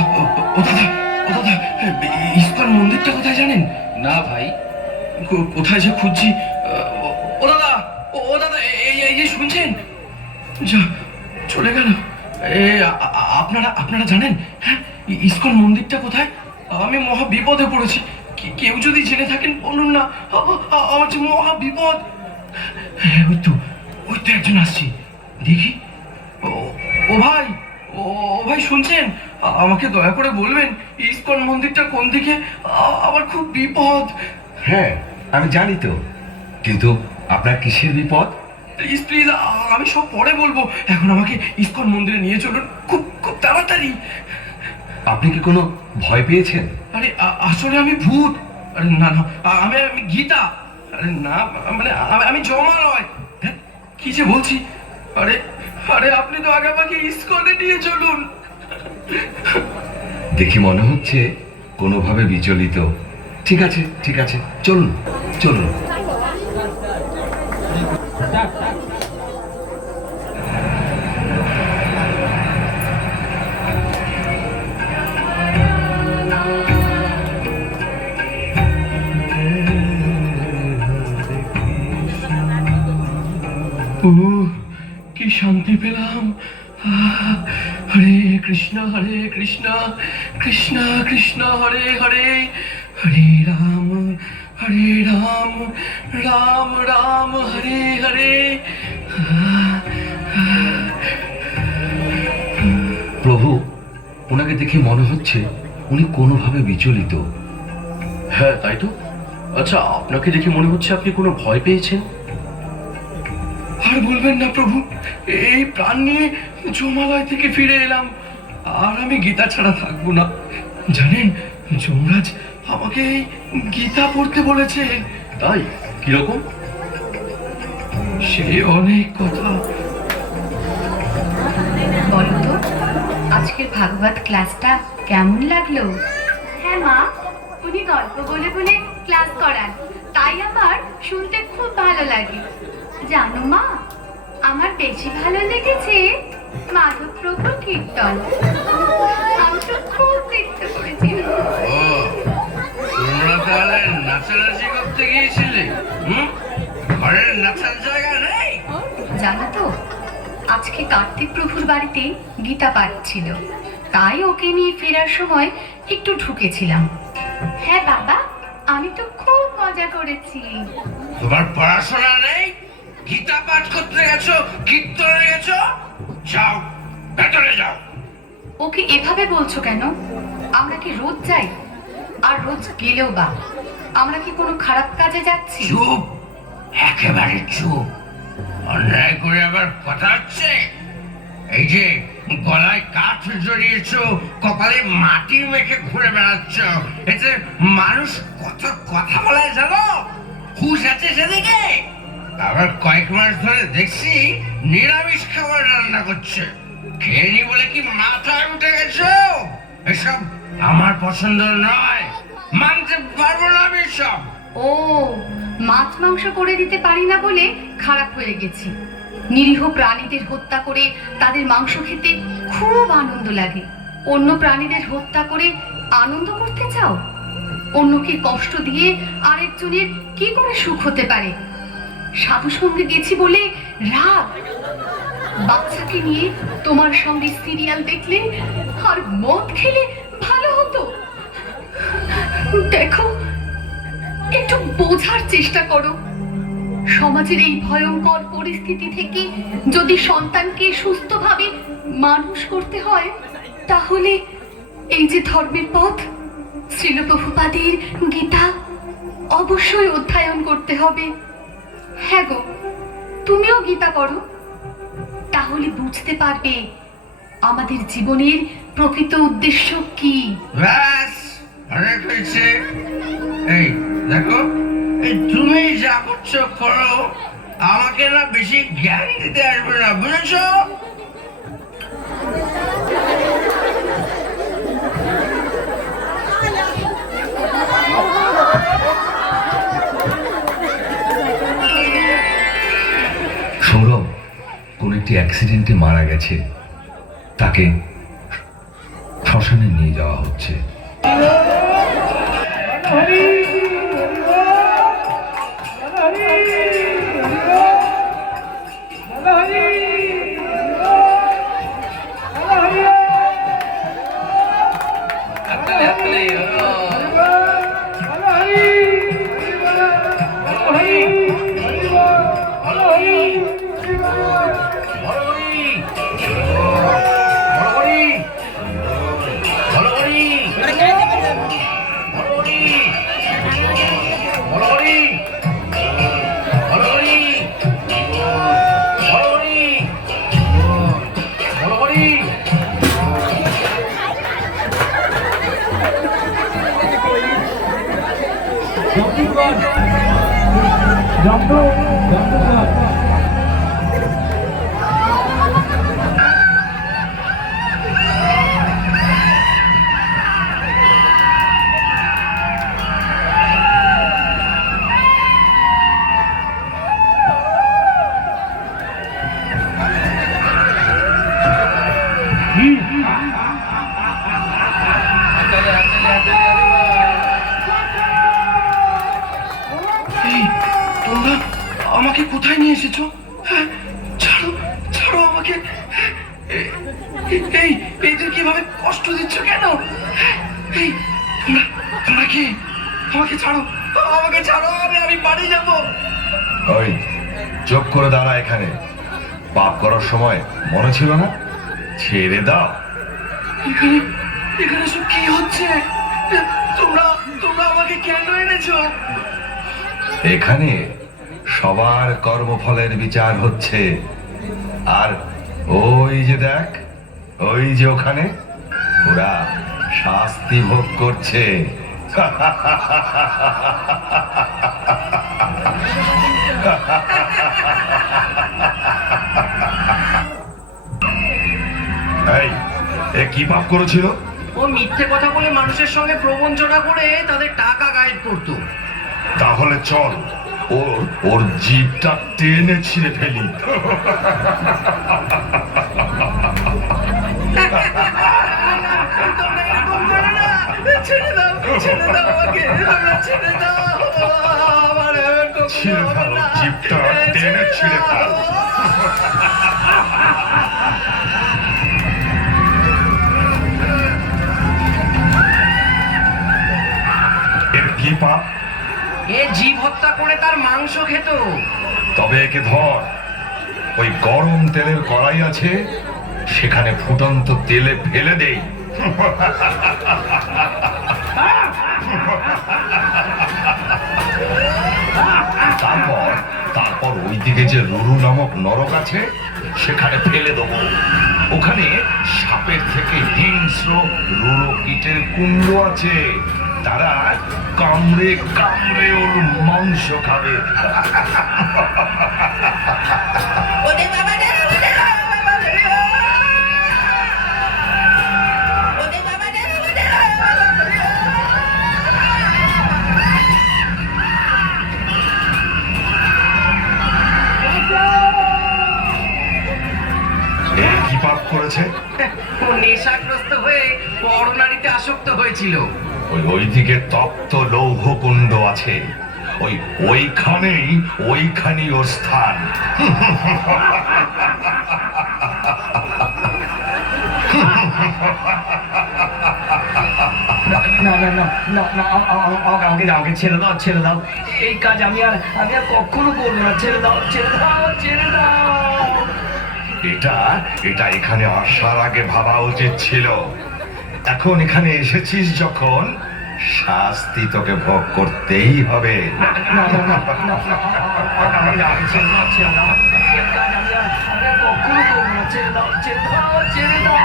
ও দাদা, ও দাদা, ইস্কন মন্দিরটা কোথায় জানেন? না ভাই। কোথায় যে খুঁজছি। ও দাদা, ও দাদা, এই যে শুনছেন? যা, চলে গেল। আপনারা আপনারা জানেন, হ্যাঁ, ইস্কন মন্দিরটা কোথায়? আমি মহা বিপদে পড়েছি। কেউ যদি জেনে থাকেন বলুন না, আমার যে মহা বিপদ। হ্যাঁ, ওই তো একজন আসছে, দেখি। ও ও ভাই, ও ও ভাই, শুনছেন? আমাকে দয়া করে বলবেন ইস্কন মন্দিরটা কোন দিকে? আমার খুব বিপদ। হ্যাঁ, আমি জানি তো, কিন্তু আপনার কিসের বিপদ? প্লিজ প্লিজ, আমি সব পরে বলবো। এখন আমাকে ইস্কন মন্দিরে নিয়ে চলুন, খুব খুব তাড়াতাড়ি। আপনি কি কোনো ভয় পেয়েছেন? আরে আসলে আমি ভূত। আরে না না, আমি গীতা। আরে না, মানে আমি জমালয়। হ্যাঁ, কি যে বলছি। আরে আরে আপনি তো আগে আমাকে ইস্কনে নিয়ে চলুন। দেখি মনে হচ্ছে কোনোভাবে বিচলিত। ঠিক আছে, ঠিক আছে, চলুন চলুন। ও, কি শান্তি পেলাম। হরে কৃষ্ণ কৃষ্ণ কৃষ্ণ হরে হরে, হরে রাম রাম রাম হরে হরে। প্রভু, ওনাকে দেখে মনে হচ্ছে উনি কোনোভাবে বিচলিত। হ্যাঁ, তাই তো। আচ্ছা, আপনাকে দেখে মনে হচ্ছে আপনি কোনো ভয় পেয়েছেন। আর বলবেন না প্রভু, এই প্রাণ নিয়ে জমালয় থেকে ফিরে এলাম, আর আমি গীতা ছাড়া থাকবো না। জানেন, যমরাজ আমাকে এই গীতা পড়তে বলেছে। তাই? কিরকম? সে অনেক কথা। বলো তো, আজকের ভাগবত ক্লাসটা কেমন লাগলো? হ্যাঁ মা, উনি গল্প বলে বলে ক্লাস করান, তাই আমার শুনতে খুব ভালো লাগে। জানো মা, আমার বেশি ভালো লেগেছে মাধব প্রভুর কীর্তন। আমি তো খুব নৃত্য করেছিলাম। ও, তোমরা তাহলে নাচানাচি করতে গিয়েছিলে? ঘরের নাচার জায়গা নেই? জানো তো, আজকে কার্তিক প্রভুর বাড়িতে গীতা পাঠ ছিল, তাই ওকে নিয়ে ফেরার সময় একটু ঢুকেছিলাম। হ্যাঁ বাবা, আমি তো খুব মজা করেছি। তোমার পড়াশোনা নেই? গীতা পাঠ করতে গেছো, কীর্তনে গেছো? যাও, ভেতরে যাও। ওকে এভাবে বলছো কেন? আমরা কি রোজ যাই? আর রোজ গেলেও বা আমরা কি কোনো খারাপ কাজে যাচ্ছি? চুপ, একেবারে চুপ। অন্যায় করে আবার কথা হচ্ছে। এই যে গলায় কাঠ জড়িয়েছো, কপালে মাটি মেখে ঘুরে বেড়াচ্ছ, এতে মানুষ কত কথা বলে জানো? হুঁশ আছে সেদিকে? আবার কয়েক মাস ধরে দেখছি নিরামিষ খাবার রান্না করছে। খেয়ে নি বলে কি মাথায় উঠে গেছো? এসব আমার পছন্দ নয়, মানতে পারবো না আমি এসব। ও, মাছ মাংস করে দিতে পারি না বলে খারাপ হয়ে গেছি। নিরীহ প্রাণীদের হত্যা করে তাদের মাংস খেতে খুব আনন্দ লাগে। অন্য প্রাণীদের হত্যা করে আনন্দ করতে চাও? অন্যকে কষ্ট দিয়ে আরেকজনের কি করে সুখ হতে পারে? সাধু সঙ্গে গেছি বলে রাগ? বাচ্চাকে নিয়ে তোমার সঙ্গে সিরিয়াল দেখলে আর মদ খেলে ভালো হতো। দেখো, একটু বোঝার চেষ্টা করো। সমাজের এই ভয়ঙ্কর পরিস্থিতি থেকে যদি সন্তানকে সুস্থভাবে মানুষ করতে হয়, তাহলে এই যে ধর্মের পথ, শ্রীল প্রভুপাদের গীতা অবশ্যই অধ্যয়ন করতে হবে। হ্যাঁ গো, তুমিও গীতা পড়ো, তাহলে বুঝতে পারবে আমাদের জীবনের প্রকৃত উদ্দেশ্য কি। ব্যাস, অনেক হয়েছে। এই দেখো, এই তুমি যা করছো করো, আমাকে না বেশি জ্ঞান দিতে আসবে না, বুঝেছো? সৌরভ কোন একটি অ্যাক্সিডেন্টে মারা গেছে, তাকে শ্মশানে নিয়ে যাওয়া হচ্ছে। এই, তোমরা আমাকে কোথায় নিয়ে এসেছো? হ্যাঁ, ছাড়ো, ছাড়ো আমাকে। এই এদের কিভাবে কষ্ট দিচ্ছ কেন? এই, তোমরা তোমরা কে? আমাকে ছাড়ো, আমাকে ছাড়ো, আমি বাড়ি যাবো। ওই চুপ করে দাঁড়া এখানে। পাপ করার সময় মনে ছিল না? ছেড়ে দাও। এখানে এখানে সব কি হচ্ছে? তোমরা তোমরা আমাকে কেন এনেছো? এখানে সবার কর্মফলের বিচার হচ্ছে। আর ওই যে দেখ, ওই যে ওখানে ওরা শাস্তি ভোগ করছে। এই, এ কি পাপ করেছিল? ও মিথ্যে কথা বলে মানুষের সঙ্গে প্রবঞ্চনা করে তাদের টাকা গায়েব করতো। তাহলে চল ওর ওর জিভটা টেনে ছিঁড়ে ফেলি। ছেড়ে দাও, ছেড়ে দাও আমাকে, তোমরা ছেড়ে দাও। আমার ছিঁড়ে ফেল, জিভটা টেনে ছিঁড়ে ফেল। এর কি পাপ? এ জীব হত্যা করে তার মাংস খেত। তবে একে ধর, ওই গরম তেলের কড়াই আছে, সেখানে ফুটন্ত তেলে ফেলে দেই। তারপর তারপর ওইদিকে যে রুরু নামক নরক আছে, সেখানে ফেলে দেবো। ওখানে সাপের থেকে হিংস্র রুরু কীটের কুণ্ড আছে, তারা কামড়ে কামড়ে ওর মাংস খাবে। এ কি পাপ করেছে? ও নেশাগ্রস্ত হয়ে পরনারীতে আসক্ত হয়েছিল। ওইদিকে তপ্ত লৌহ কুণ্ড আছে, ওইখানেই ওর স্থান। না না না না না আমাকে আমাকে ছেড়ে দাও, ছেড়ে দাও। এই কাজ আমি আর কখনো করবো না। ছেড়ে দাও, ছেড়ে দাও, ছেড়ে দাও। এটা এটা এখানে আসার আগে ভাবা উচিত ছিল। এখন এখানে এসেছিস যখন, শাস্তি তোকে ভোগ করতেই হবে। না না না না আমাকে ছেড়ে দাও, ছেড়ে দাও। এই কাজ আমি আর কখনো করবো না। ছেড়ে দাও, ছেড়ে দাও, ছেড়ে দাও।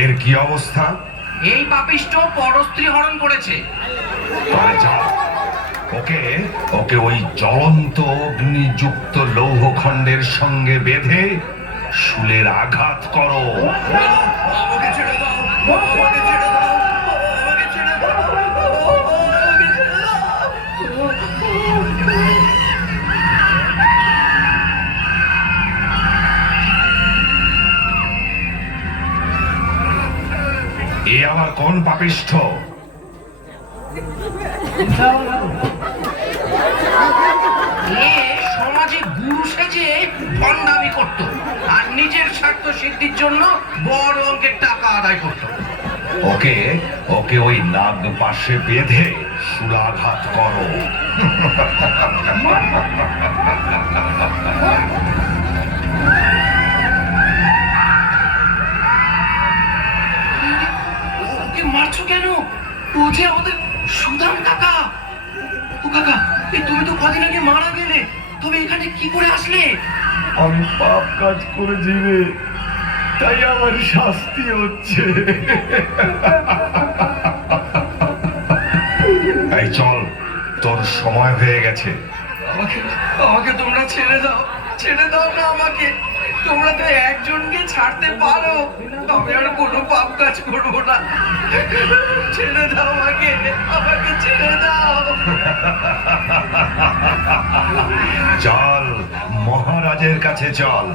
এর কি অবস্থা? এই পাপিষ্ট পরস্ত্রী হরণ করেছে। তবে যা, ওকে ওকে ওই জ্বলন্ত অগ্নিযুক্ত লৌহখণ্ডের সঙ্গে বেঁধে শুলের আঘাত করো। আমাকে ছেড়ে দাও, আমাকে ছেড়ে দাও, আমাকে ছেড়ে দাও, আমাকে ছেড়ে দাও। আবার কোন পাপিষ্ঠ? এ সমাজে গুরু সেজে ভণ্ডামি করত আর নিজের স্বার্থ সিদ্ধির জন্য বড় অঙ্কের টাকা আদায় করত। ওকে ওকে ওই নাগ পাশে বেঁধে সুরাঘাত করো। ওকে মারছো কেন? ও যে আমাদের সুদাম কাকা। ও কাকা, এই তুমি তো কদিন আগে মারা গেলে, তবে এখানে কি করে আসলে? আমি পাপ কাজ করেছি রে, তাই আমার শাস্তি হচ্ছে। এই চল, তোর সময় হয়ে গেছে। আমাকে আমাকে তোমরা ছেড়ে দাও, ছেড়ে দাও না আমাকে। তোমরা তো একজনকে ছাড়তে পারো, আমি আর কোনো পাপ কাজ করবো না। ছেড়ে দাও আমাকে, আমাকে ছেড়ে দাও। চল, মহারাজের কাছে চল,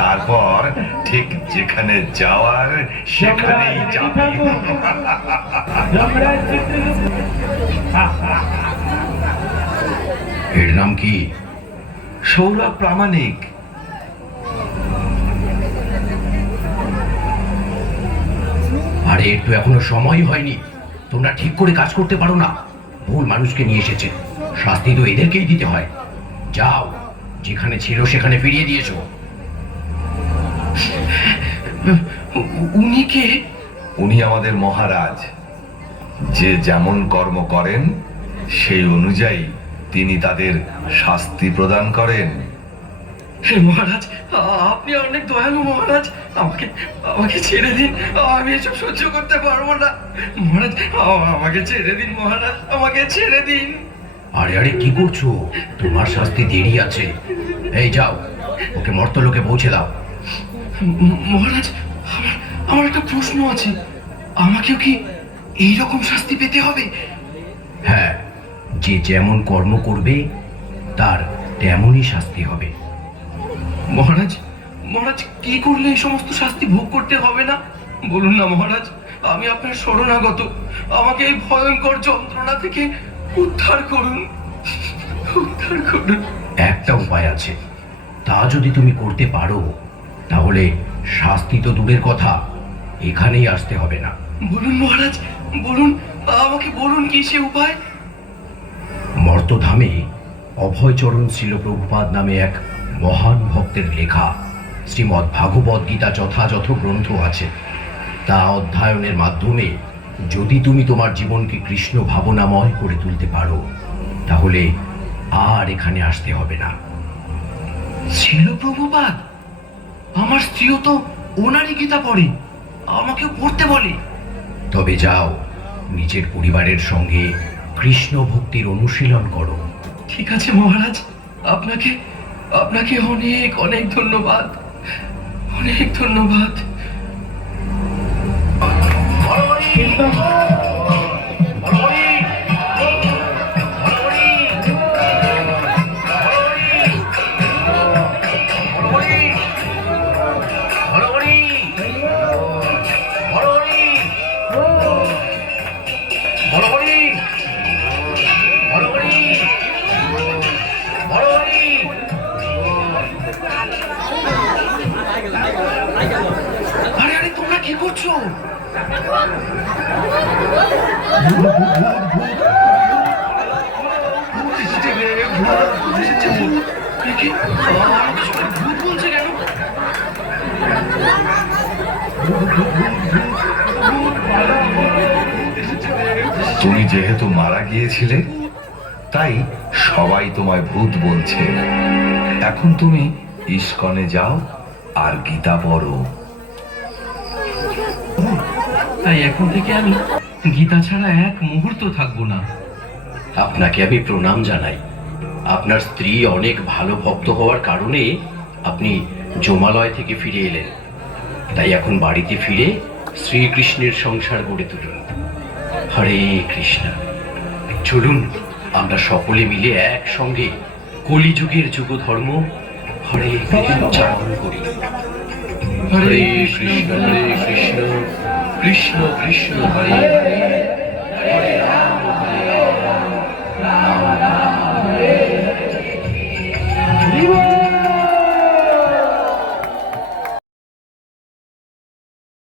তারপর ঠিক যেখানে যাওয়ার সেখানেই যাবি। এর নাম কি? সৌরভ প্রামাণিক। আরে এর তো এখনো সময় হয়নি, তোমরা ঠিক করে কাজ করতে পারো না। ভুল মানুষকে নিয়ে এসেছে, শাস্তি তো এদেরকেই দিতে হয়। যাও, যেখানে ছিল সেখানে ফিরিয়ে দিয়েছো। উনি কে? উনি আমাদের মহারাজ। যে যেমন কর্ম করেন সেই অনুযায়ী তিনি তাদের শাস্তি প্রদান করেন। হে মহারাজ, আপনি অনেক দয়ালু মহারাজ। আমাকে আমাকে ছেড়ে দিন, আমি এসব সহ্য করতে পারবো না মহারাজ। আমাকে ছেড়ে দিন মহারাজ, আমাকে ছেড়ে দিন। আরে আরে কি করছো? তোমার শাস্তি দেরি আছে। এই যাও, ওকে মর্তলোকে পৌঁছে দাও। মহারাজ, আমার আমার একটা প্রশ্ন আছে। আমাকেও কি এইরকম শাস্তি পেতে হবে? হ্যাঁ, যে যেমন কর্ম করবে তার তেমনই শাস্তি হবে। মহারাজ, মহারাজ কি করলে এই সমস্ত শাস্তি ভোগ করতে হবে না? বলুন না মহারাজ, আমি আপনার শরণাগত। আমাকে এই ভয়ঙ্কর যন্ত্রণা থেকে উদ্ধার করুন, উদ্ধার করুন। একটা উপায় আছে, তা যদি তুমি করতে পারো তাহলে শাস্তি তো দূরের কথা, এখানেই আসতে হবে না। বলুন মহারাজ, বলুন, আমাকে বলুন কি সে উপায়? মর্তধামে অভয়চরণ ছিল প্রভুপাদ নামে এক মহান ভক্তের লেখা শ্রীমদ্ ভাগবত গীতা যথাযথ গ্রন্থ আছে। তা অধ্যয়নের মাধ্যমে যদি তুমি তোমার জীবনকে কৃষ্ণ ভাবনাময় করে তুলতে পারো তাহলে আর এখানে আসতে হবে না। ছিল প্রভুপাদ? আমার স্ত্রীও তো ওনারই গীতা পড়ে, আমাকেও পড়তে বলে। তবে যাও, নিজের পরিবারের সঙ্গে কৃষ্ণ ভক্তির অনুশীলন করো। ঠিক আছে মহারাজ, আপনাকে আপনাকে অনেক অনেক ধন্যবাদ, অনেক ধন্যবাদ। আরে আরে তোমরা কি করছো? ভূত বলছে কেন? তুমি যেহেতু মারা গিয়েছিলে তাই সবাই তোমায় ভূত বলছে। এখন তুমি ইস্কনে যাও আর গীতা পড়ো। তাই এখন থেকে আমি গীতা ছাড়া এক মুহূর্ত থাকবো না। আপনাকে আমি প্রণাম জানাই। আপনার স্ত্রী অনেক ভালো ভক্ত হওয়ার কারণে আপনি জমালয় থেকে ফিরে এলেন। তাই এখন বাড়িতে ফিরে শ্রীকৃষ্ণের সংসার গড়ে তুলুন। হরে কৃষ্ণ। চলুন আমরা সকলে মিলে একসঙ্গে কলিযুগের যুগ ধর্ম হরে কৃষ্ণ চারণ করি। হরে কৃষ্ণ কৃষ্ণ কৃষ্ণ হরে হরে